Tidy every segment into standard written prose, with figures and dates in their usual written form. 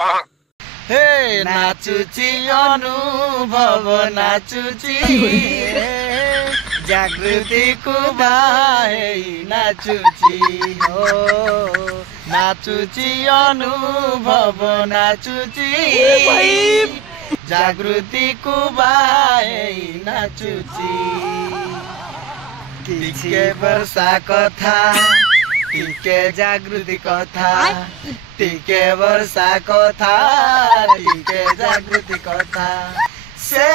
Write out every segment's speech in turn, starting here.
हे नाचुची अनुभव नाचुची जागृति कुबाहे नाचुची हो नाचुची अनुभव नाचुची जागृति कुबाहे नाचुची टिके वर्षा कथा टिके जागृति कथा टिके वर्षा कथा टिके जागृति कथा से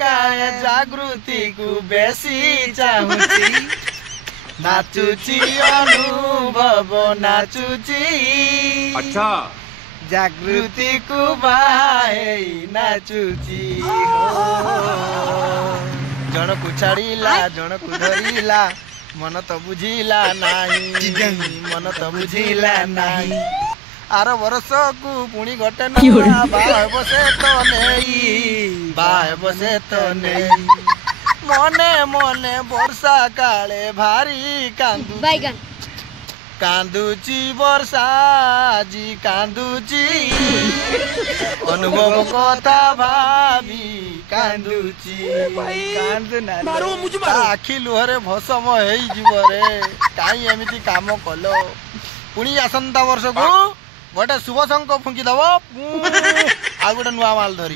काय जागृति को बेसी चाहुची नाचुची अनुभव नाचुची अच्छा जागृति को बाहे नाचुची जन को छाड़ीला जन को धरिला मन तो बुझिला नाही मन तो बुझिला नाही आर वर्ष को पुणी गटे ना बाह बसे तो नहीं बाह बसे तो नहीं मने मने वर्षा काले भारी कांदू कांदुची वर्षा जी कांदुची अनुभव कथा भाभी कांदुची आखि लुहरे भसम हेई जीवरे काई एमिति काम कलो पुणी आसंता वर्ष को गोटे शुभ शंख फुंकी दब आ गोटे नुआ माल धरी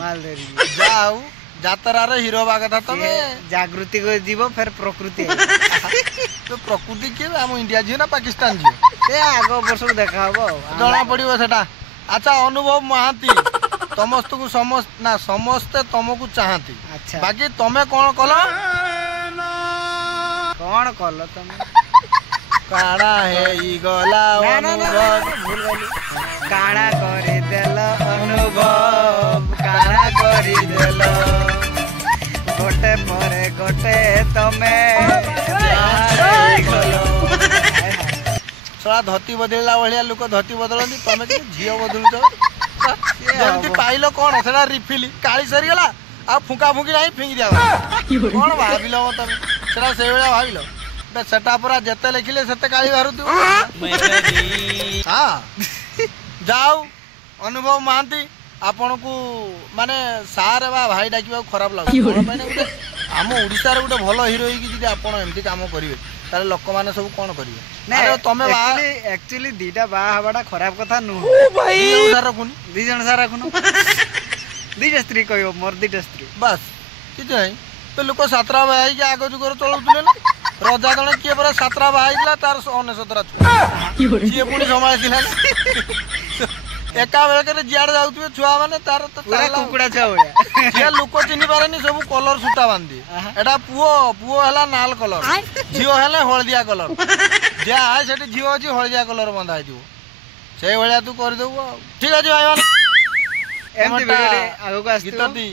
जाऊ जातरार हिरो बा कथा तमे जागृति को जीव फिर प्रकृति तो प्रकृति के हम इंडिया जी ना पाकिस्तान जी ए आगो वर्ष को देखा हबो जना पड़िबो सेटा अच्छा अनुभव महांती समस्त को समस्ते तुमको चाहती अच्छा बाकी तमे कौन कलो तुम काड़ा है ई गला अनुभव भूल गली काड़ा करी देल अनुभव काड़ा करी देल गोटे परे गोटे तमे थोड़ा धोती बदलला भाया लोक धोती बदलती तमे झील बदलुच जमी पाइल कौन से रिफिल काली सरीगला आ फुका फुकी ना फिंगी दिया कौन भाविल तमें से भाविल सेटा पूरा जेते लिखिले सेते काली बाहर हाँ जाऊ अनुभव महांती आपण को माने सार बा भाई डाकिबा खराब लागो आम ओडिसा रे गोटे भल हीरो होई कि जदी आपण एमती काम करिवे तारे लोक माने सब कोन करिवे अरे तमे बा एक्चुअली दीटा बा हबाडा खराब कथा नु भाई दी जन सारा रखुनु दीटा स्त्री कहियो मोर दीटा स्त्री बस किछ नै तो लोक सातरा भाई के आगो जुगर चलुतले ना रजा जने किए पर सातरा भाई दिला तार 19 किए पुणी संभाळ दिला एका बेल के जियाड़ जाउतबे छुआ माने तार तो पूरा कुकुड़ा छुआ होया जे लोक चिनि पारेनी सब कलर सूता बांधी एटा पुओ हला नाल कलर झियो हले हळदिया कलर जे आय सेठी झियो अछि हळदिया कलर बंधा दियो से भलिया तू कर देबो ठीक अछि भाई मान एमती वीडियो आगो को आस्ती गीतती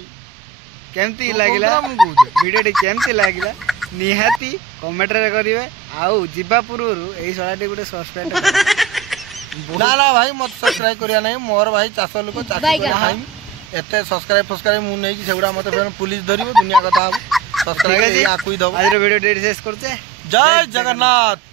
केमती लागिला वीडियो केमती लागिला निहाती कमेंट रे करिवे आउ जिबा पुरुरु एई सळाटी गुटे सब्सक्राइब ना भाई मत सब्सक्राइब करिया नहीं मोर भाई चाष लोक चाकरी खाई एते सब्सक्राइब मु नहीं कि सेगुडा मते फेर पुलिस धरिबो दुनिया कथा सब्सक्राइब आकुई दबो आज वीडियो डेट शेष करते जय जगन्नाथ।